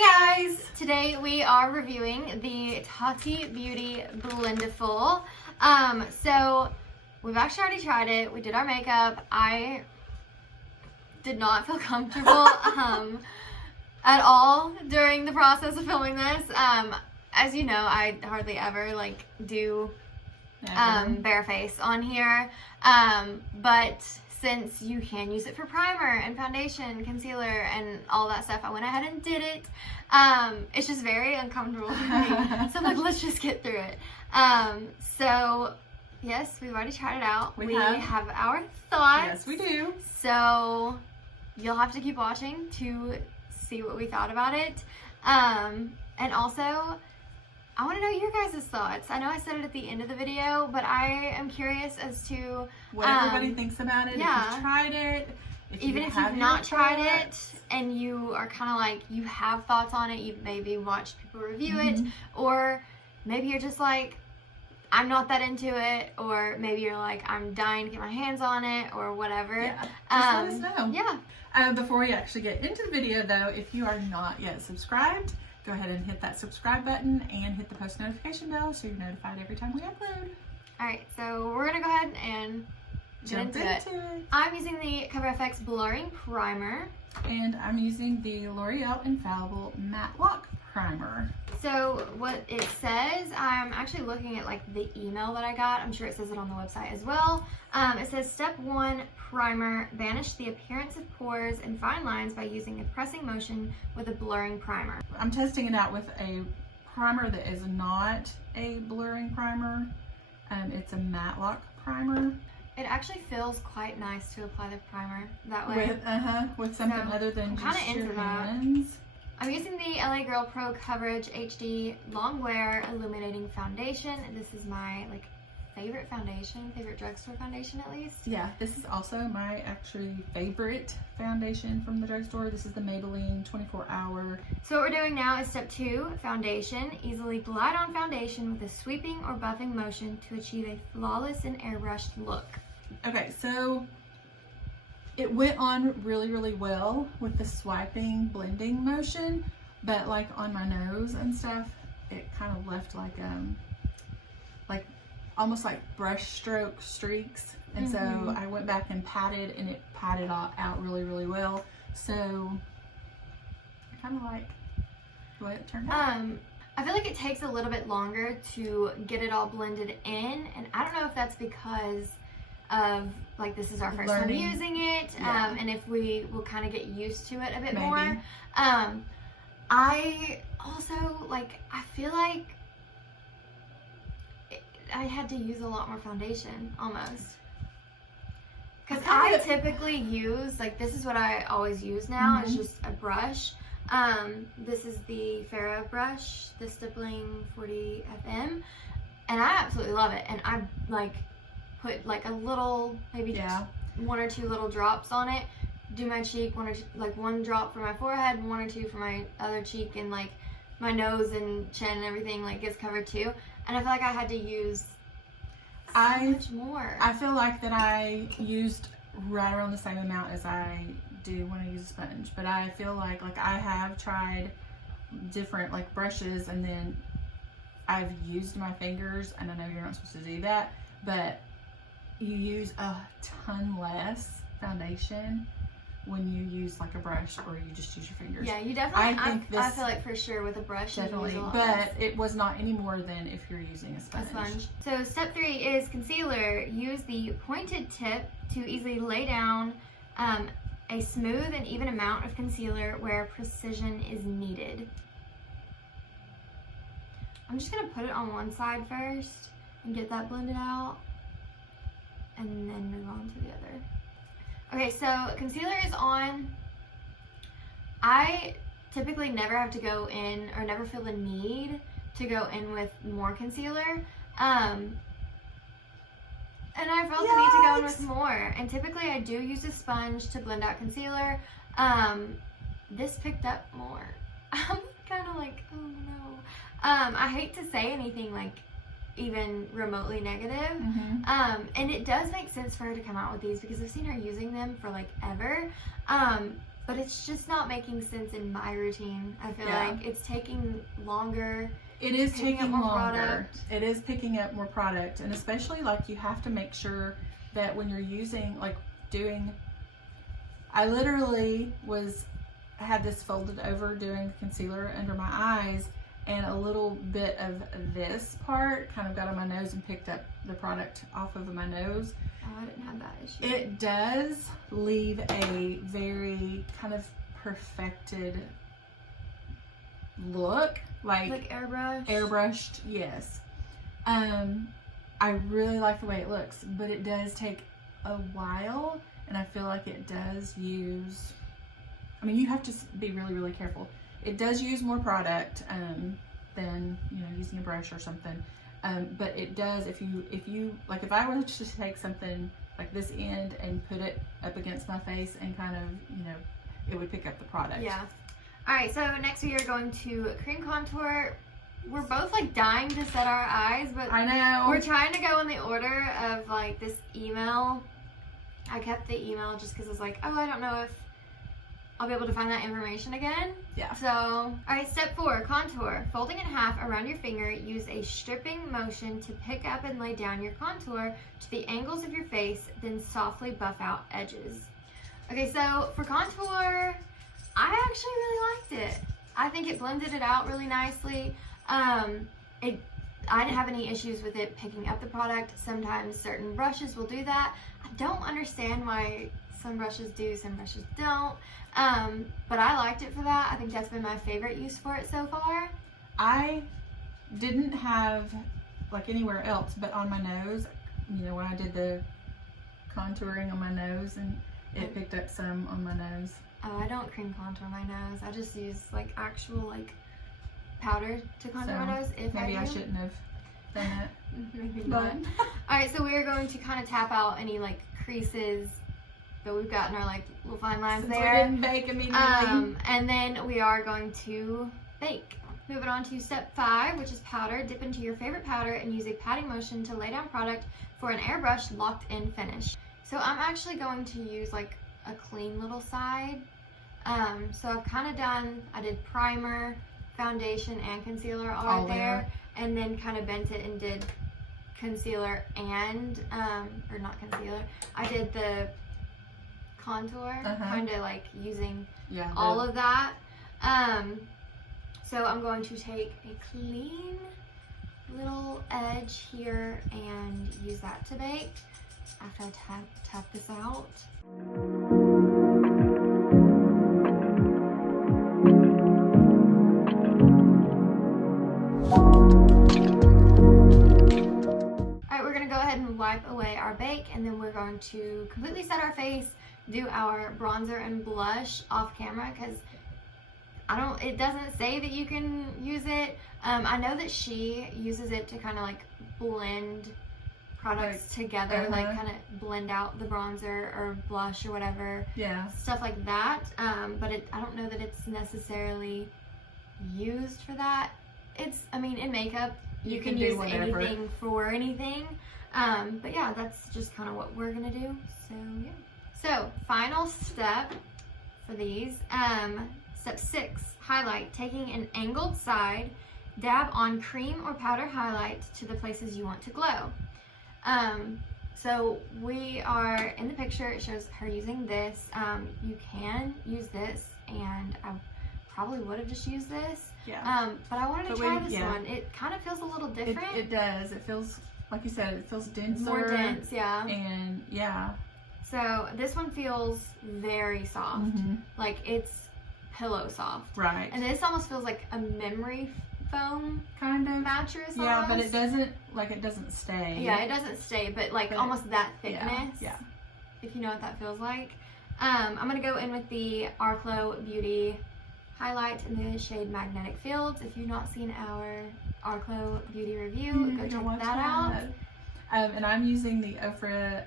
Hey guys! Today we are reviewing the Tati Beauty Blendiful. So we've actually already tried it. We did our makeup. I did not feel comfortable at all during the process of filming this. As you know, I hardly ever do bare face on here. But since you can use it for primer and foundation, concealer, and all that stuff, I went ahead and did it. It's just very uncomfortable for me. So I'm like, let's just get through it. So yes, we've already tried it out. We have our thoughts. Yes, we do. So you'll have to keep watching to see what we thought about it. And also, I want to know your guys' thoughts. I know I said it at the end of the video, but I am curious as to what everybody thinks about it. Yeah. If you've tried it, even if you've not tried it and you are kind of like, you have thoughts on it, you've maybe watched people review it, or maybe you're just like, I'm not that into it, or maybe you're like, I'm dying to get my hands on it, or whatever. Yeah, just let us know. Yeah. Before we actually get into the video though, if you are not yet subscribed, go ahead and hit that subscribe button and hit the post notification bell so you're notified every time we upload. Alright, so we're gonna go ahead and Jump into it. I'm using the CoverFX Blurring Primer. And I'm using the L'Oreal Infallible Matte Lock Primer. So what it says, I'm actually looking at the email that I got. I'm sure it says it on the website as well. It says step 1 primer, banish the appearance of pores and fine lines by using a pressing motion with a blurring primer. I'm testing it out with a primer that is not a blurring primer. It's a matte lock primer. It actually feels quite nice to apply the primer that way. With something other than just your hands. I'm using the LA Girl Pro Coverage HD Long Wear Illuminating Foundation. This is my favorite foundation, favorite drugstore foundation at least. Yeah, this is also my actually favorite foundation from the drugstore. This is the Maybelline 24 Hour. So what we're doing now is step 2, foundation. Easily glide on foundation with a sweeping or buffing motion to achieve a flawless and airbrushed look. Okay, so it went on really well with the swiping blending motion, but on my nose and stuff, it kind of left almost like brush stroke streaks, and so I went back and patted, and it patted out really well. So I kind of like the way it turned out. I feel like it takes a little bit longer to get it all blended in, and I don't know if that's because of this is our first time using it, and if we will kind of get used to it a bit more. I also I feel like I had to use a lot more foundation almost, because I typically use this is what I always use now. It's just a brush. This is the Farrah brush, the Stippling 40 FM, and I absolutely love it. And I put a little, maybe just 1 or 2 little drops on it. Do my cheek, 1 or 2, 1 drop for my forehead, 1 or 2 for my other cheek, and my nose and chin and everything gets covered too. And I feel like I had to use so much more. I feel like that I used right around the same amount as I do when I use a sponge, but I feel like I have tried different brushes, and then I've used my fingers, and I know you're not supposed to do that, but you use a ton less foundation when you use a brush, or you just use your fingers. Yeah, you definitely. I feel like for sure with a brush, definitely, you use a lot but less. it was not any more than if you're using a sponge. So step 3 is concealer. Use the pointed tip to easily lay down a smooth and even amount of concealer where precision is needed. I'm just gonna put it on one side first and get that blended out, and then move on to the other. Okay, so concealer is on. I typically never have to go in, or never feel the need to go in with more concealer. And I felt the need to go in with more. And typically I do use a sponge to blend out concealer. This picked up more. I'm kind of like, oh no. I hate to say anything even remotely negative. And it does make sense for her to come out with these because I've seen her using them for ever. but it's just not making sense in my routine. I feel Yeah. like it's taking longer. It is Picking up taking more longer. product. It is picking up more product, and especially like you have to make sure that when you're using I literally had this folded over doing concealer under my eyes, and a little bit of this part kind of got on my nose and picked up the product off of my nose. Oh, I didn't have that issue. It does leave a very kind of perfected look, like airbrush. airbrushed, yes. I really like the way it looks, but it does take a while, and I feel like it does use, I mean, you have to be really, really careful. It does use more product than, you know, using a brush or something. But it does, if I were to take something like this end and put it up against my face and kind of, you know, it would pick up the product. Yeah. All right, so next we are going to cream contour. We're both like dying to set our eyes, but I know. we're trying to go in the order of like this email. I kept the email just because I was like, oh, I don't know if I'll be able to find that information again. Yeah. So, all right, step 4, contour. Folding in half around your finger, use a stripping motion to pick up and lay down your contour to the angles of your face, then softly buff out edges. Okay, so for contour, I actually really liked it. I think it blended it out really nicely. I didn't have any issues with it picking up the product. Sometimes certain brushes will do that. I don't understand why some brushes do, some brushes don't. But I liked it for that. I think that's been my favorite use for it so far. I didn't have like anywhere else but on my nose, you know, when I did the contouring on my nose, and it picked up some on my nose. Oh, I don't cream contour my nose. I just use like actual like powder to contour my nose. If maybe I do. shouldn't have done that. Maybe not. Alright, so we are going to kind of tap out any like creases that we've got in our like little fine lines Since there. we didn't bake immediately. And then we are going to bake. Moving on to step 5, which is powder. Dip into your favorite powder and use a patting motion to lay down product for an airbrush locked in finish. So I'm actually going to use like a clean little side. So I've kind of I did primer, foundation, and concealer all right there. And then kind of bent it and did concealer and, or not concealer, I did the contour, kind of like using all of that. So I'm going to take a clean little edge here and use that to bake after I tap this out. Alright, we're going to go ahead and wipe away our bake, and then we're going to completely set our face, do our bronzer and blush off camera, because it doesn't say that you can use it. I know that she uses it to kind of like blend products together, like kind of blend out the bronzer or blush or whatever. Yeah. Stuff like that. But I don't know that it's necessarily used for that. I mean, in makeup, you can use anything for anything. But yeah, that's just kind of what we're gonna do. So yeah. So final step for these. Step 6, highlight. Taking an angled side, dab on cream or powder highlight to the places you want to glow. So we are in the picture, it shows her using this. You can use this, and I probably would have just used this. Yeah. But I wanted to try this one. It kind of feels a little different. It does. It feels, like you said, it feels denser. More dense, yeah. And yeah. So this one feels very soft. Like it's pillow soft. Right. And this almost feels like a memory foam kind of mattress. Yeah, almost. but it doesn't stay. Yeah, it doesn't stay, but like almost that thickness. Yeah. If you know what that feels like. I'm gonna go in with the Arclo Beauty highlight in the shade Magnetic Fields. If you've not seen our Arclo Beauty review, go check that out. And I'm using the Ofra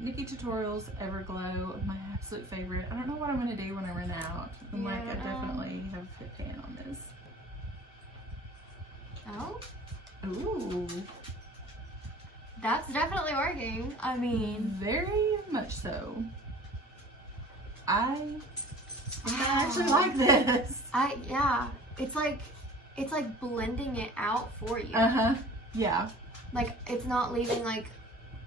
Nikki Tutorials Everglow, my absolute favorite. I don't know what I'm going to do when I run out. I definitely have a fit pan on this. Oh? Ooh. That's definitely working. I mean, very much so. I I actually like this. Yeah. It's like blending it out for you. Yeah. Like it's not leaving like,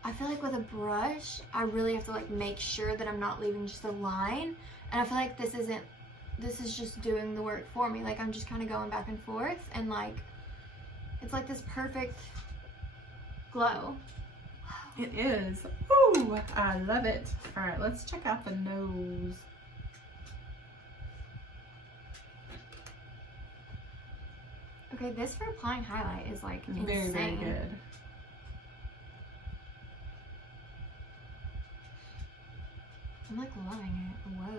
I feel like with a brush, I really have to like make sure that I'm not leaving just a line. And I feel like this is just doing the work for me. Like I'm just kind of going back and forth and like, it's like this perfect glow. It is. Ooh, I love it. All right, let's check out the nose. Okay, this for applying highlight is like Very, insane. very good. I'm like loving it. Whoa.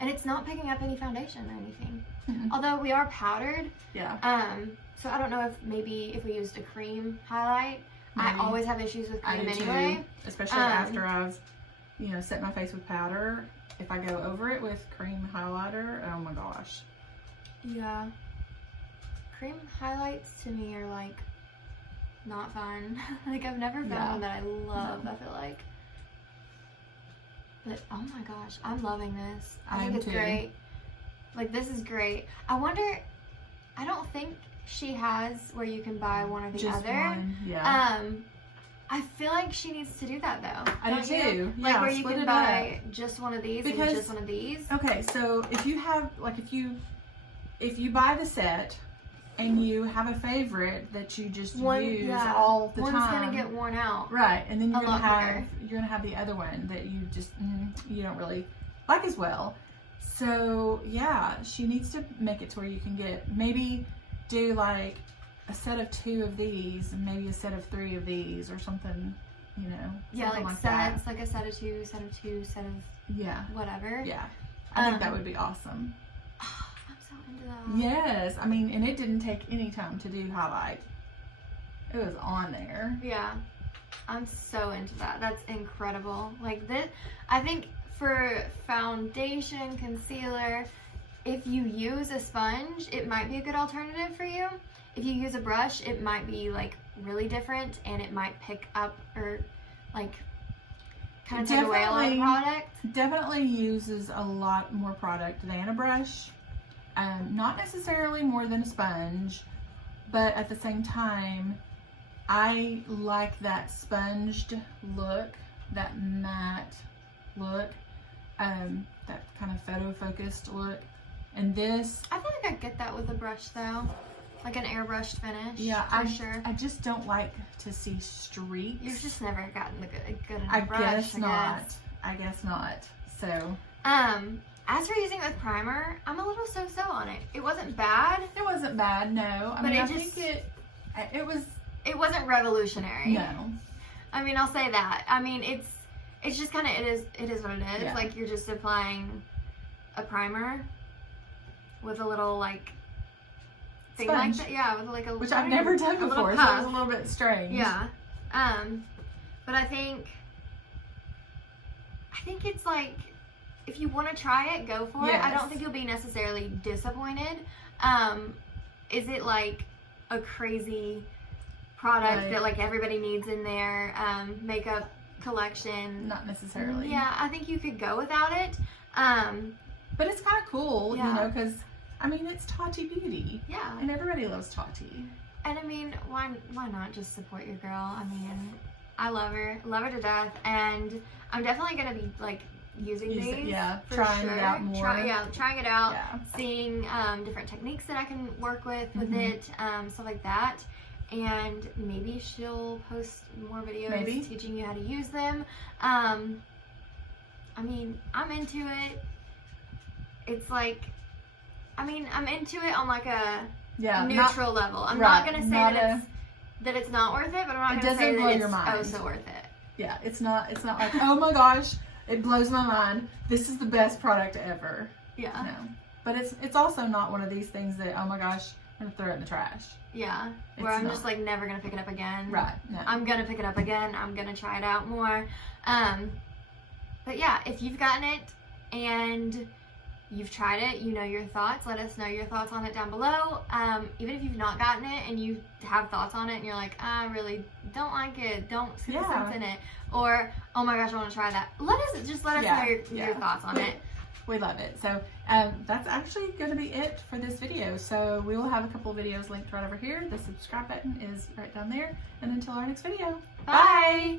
And it's not picking up any foundation or anything. Mhm. Although we are powdered. Yeah. So I don't know if maybe if we used a cream highlight. Maybe. I always have issues with I cream do anyway. too, especially after I've, set my face with powder. If I go over it with cream highlighter, oh my gosh. Yeah. Cream highlights to me are like not fun. Like I've never found one that I love, No. I feel like. But oh my gosh, I'm loving this. I I think am it's too. great. Like this is great. I wonder, I don't think she has where you can buy one or the Just other. one, yeah. I feel like she needs to do that though. I do don't you? too. Like Yeah, where you split can it buy just one of these Because- and just one of these. Okay, so if you have, like, if you buy the set and you have a favorite that you just use all the One's time, gonna get worn out. right, and then a lot you're gonna have the other one that you just you don't really like as well. So yeah, she needs to make it to where you can maybe do like a set of 2 of these and maybe a set of 3 of these or something, Yeah, something like that. sets, like a set of 2, set of 2, set of Yeah, whatever. yeah. I think that would be awesome. I'm so into that. Yes, I mean, and it didn't take any time to do highlight. It was on there. Yeah, I'm so into that. That's incredible. Like this, I think for foundation, concealer, if you use a sponge, it might be a good alternative for you. If you use a brush, it might be like really different and it might pick up or like kind of take away a lot of product. Definitely uses a lot more product than a brush. Not necessarily more than a sponge, but at the same time, I like that sponged look, that matte look, that kind of photo focused look. And this, I feel like I get that with a brush though, like an airbrushed finish. yeah, for sure. I just don't like to see streaks. You've just never gotten the good enough I brush. guess not. I guess not. So, as for using it with primer, I'm a little so-so on it. It wasn't bad. it wasn't bad, no. I But mean, it I just- think it was, It wasn't revolutionary. no. I mean, I'll say that. I mean, it's just kind of, it is what it is. Yeah. Like you're just applying a primer with a little like thing Sponge. like that. Yeah, with like a Which I've never done a little before, so it was puff. a little bit strange. Yeah. But I think it's like, if you want to try it, go for it. I Yes. don't think you'll be necessarily disappointed. Is it like a crazy product Right. that like everybody needs in their makeup collection? Not necessarily. Yeah, I think you could go without it. But it's kind of cool, Yeah. because, I mean, it's Tati Beauty. Yeah. And everybody loves Tati. And I mean, why not just support your girl? I mean, I love her to death, and I'm definitely gonna be like using these. Yeah, for trying sure. it out more. Trying it out, Yeah. seeing different techniques that I can work with Mhm. it, stuff like that. And maybe she'll post more videos Maybe. teaching you how to use them. I mean, I'm into it. It's like, I mean, I'm into it on like a Yeah. neutral level. I'm right, not gonna say not that it's not worth it, but I'm not It gonna say doesn't blow that your it's mind. oh so worth it. Yeah, it's not like, oh my gosh, it blows my mind. This is the best product ever. Yeah. No. But it's also not one of these things that, oh my gosh, I'm gonna throw it in the trash. Yeah. Where It's I'm not. just like never gonna pick it up again. Right. No. I'm gonna pick it up again. I'm gonna try it out more. But yeah, if you've gotten it and you've tried it, you know your thoughts. Let us know your thoughts on it down below. Even if you've not gotten it and you have thoughts on it and you're like, I really don't like it, don't see the Yeah. sense in it, or oh my gosh, I want to try that. Let us know Yeah, your thoughts on it. We love it. So that's actually going to be it for this video. So we will have a couple of videos linked right over here. The subscribe button is right down there. And until our next video, Bye. bye.